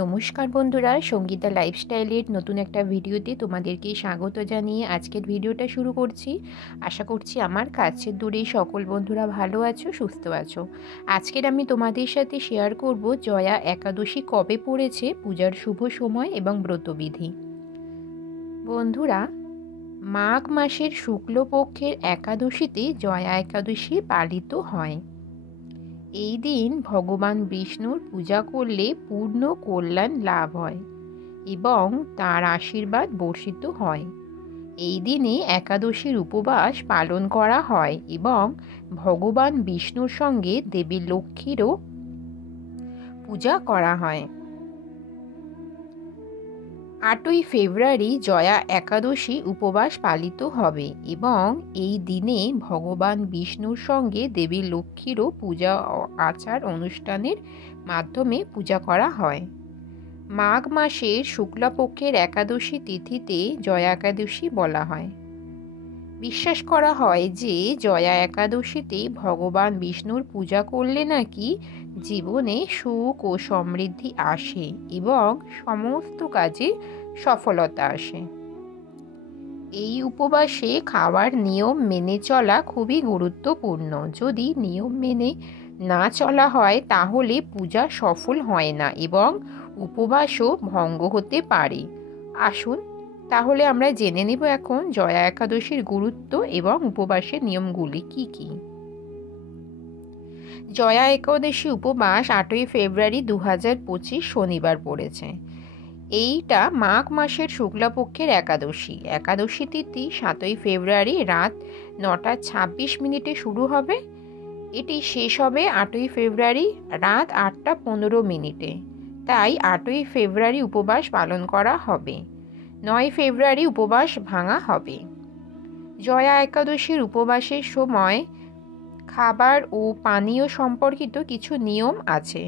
নমস্কার বন্ধুরা, সঙ্গীতা লাইফস্টাইলের নতুন একটা ভিডিওতে তোমাদেরকে স্বাগত জানিয়ে আজকের ভিডিওটা শুরু করছি। আশা করছি আমার কাছের দূরে সকল বন্ধুরা ভালো আছো, সুস্থ আছো। আজকের আমি তোমাদের সাথে শেয়ার করব জয়া একাদশী কবে পড়েছে, পূজার শুভ সময় এবং ব্রতবিধি। বন্ধুরা, মাঘ মাসের শুক্লপক্ষের একাদশীতে জয়া একাদশী পালিত হয়। এই দিন ভগবান বিষ্ণুর পূজা করলে পূর্ণ কল্যাণ লাভ হয় এবং তার আশীর্বাদ বর্ষিত হয়। এই দিনে একাদশীর উপবাস পালন করা হয় এবং ভগবান বিষ্ণুর সঙ্গে দেবী লক্ষ্মীরও পূজা করা হয়। 8ই ফেব্রুয়ারি জয়া একাদশী উপবাস পালিত হবে এবং এই দিনে ভগবান বিষ্ণুর সঙ্গে দেবী লক্ষ্মীরও পূজা আচার অনুষ্ঠানের মাধ্যমে পূজা করা হয়। মাঘ মাসের শুক্লাপক্ষের একাদশী তিথিতে জয়া একাদশী বলা হয়। বিশ্বাস করা হয় যে জয়া একাদশীতে ভগবান বিষ্ণুর পূজা করলে নাকি জীবনে সুখ ও সমৃদ্ধি আসে এবং সমস্ত কাজে সফলতা আসে। এই উপবাসে খাওয়ার নিয়ম মেনে চলা খুবই গুরুত্বপূর্ণ। যদি নিয়ম মেনে না চলা হয় তাহলে পূজা সফল হয় না এবং উপবাসও ভঙ্গ হতে পারে। আসুন তাহলে আমরা জেনে নেব এখন জয়া একাদশীর গুরুত্ব এবং উপবাসের নিয়মগুলি কি কি। জয়া একাদশী উপবাস 8ই ফেব্রুয়ারি 2025 শনিবার পড়েছে। এইটা মাঘ মাসের শুক্লাপক্ষের একাদশী। একাদশী তিথি 7ই ফেব্রুয়ারি রাত 9:26 শুরু হবে। এটি শেষ হবে 8ই ফেব্রুয়ারি রাত 8:15। তাই 8ই ফেব্রুয়ারি উপবাস পালন করা হবে। 9 ফেব্রুয়ারি উপবাস ভাঙা হবে। জয়া একাদশীর উপবাসের সময় খাবার ও পানীয় সম্পর্কিত কিছু নিয়ম আছে।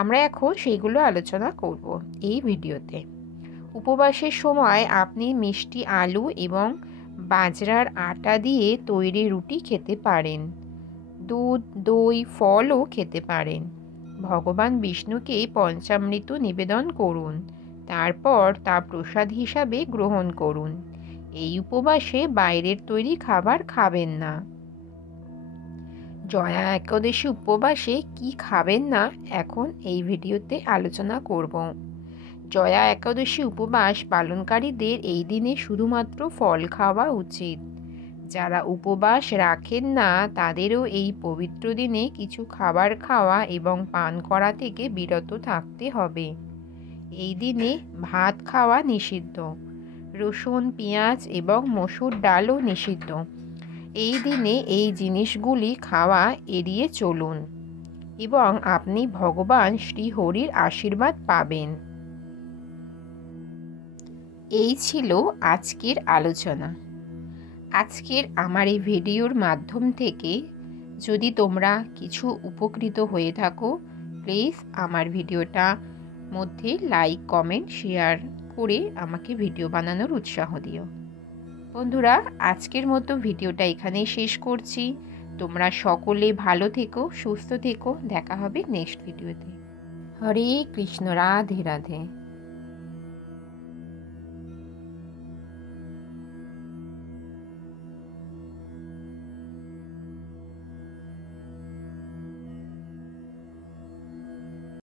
আমরা এখন সেইগুলো আলোচনা করব এই ভিডিওতে। উপবাসের সময় আপনি মিষ্টি আলু এবং বাজরার আটা দিয়ে তৈরি রুটি খেতে পারেন। দুধ, দই, ফলও খেতে পারেন। ভগবান বিষ্ণুকে পঞ্চামৃত নিবেদন করুন, তারপর তা প্রসাদ হিসাবে গ্রহণ করুন। এই উপবাসে বাইরের তৈরি খাবার খাবেন না। জয়া একাদশী উপবাসে কি খাবেন না এখন এই ভিডিওতে আলোচনা করব। জয়া একাদশী উপবাস পালনকারীদের এই দিনে শুধুমাত্র ফল খাওয়া উচিত। যারা উপবাস রাখেন না তাদেরও এই পবিত্র দিনে কিছু খাবার খাওয়া এবং পান করা থেকে বিরত থাকতে হবে। এই দিনে ভাত খাওয়া নিষিদ্ধ। রসুন, পেঁয়াজ এবং মসুর ডালও নিষিদ্ধ। এই দিনে এই জিনিসগুলি খাওয়া এড়িয়ে চলুন এবং আপনি ভগবান শ্রীহরির আশীর্বাদ পাবেন। এই ছিল আজকের আলোচনা। আজকের আমার এই ভিডিওর মাধ্যম থেকে যদি তোমরা কিছু উপকৃত হয়ে থাকো, প্লিজ আমার ভিডিওটা মধ্যে লাইক, কমেন্ট, শেয়ার করে আমাকে ভিডিও বানানোর উৎসাহ দিও। বন্ধুরা, আজকের মতো ভিডিওটা এখানেই শেষ করছি। তোমরা সকলে ভালো থেকো, সুস্থ থেকো। দেখা হবে নেক্সট ভিডিওতে। হরে কৃষ্ণ, রাধে রাধে।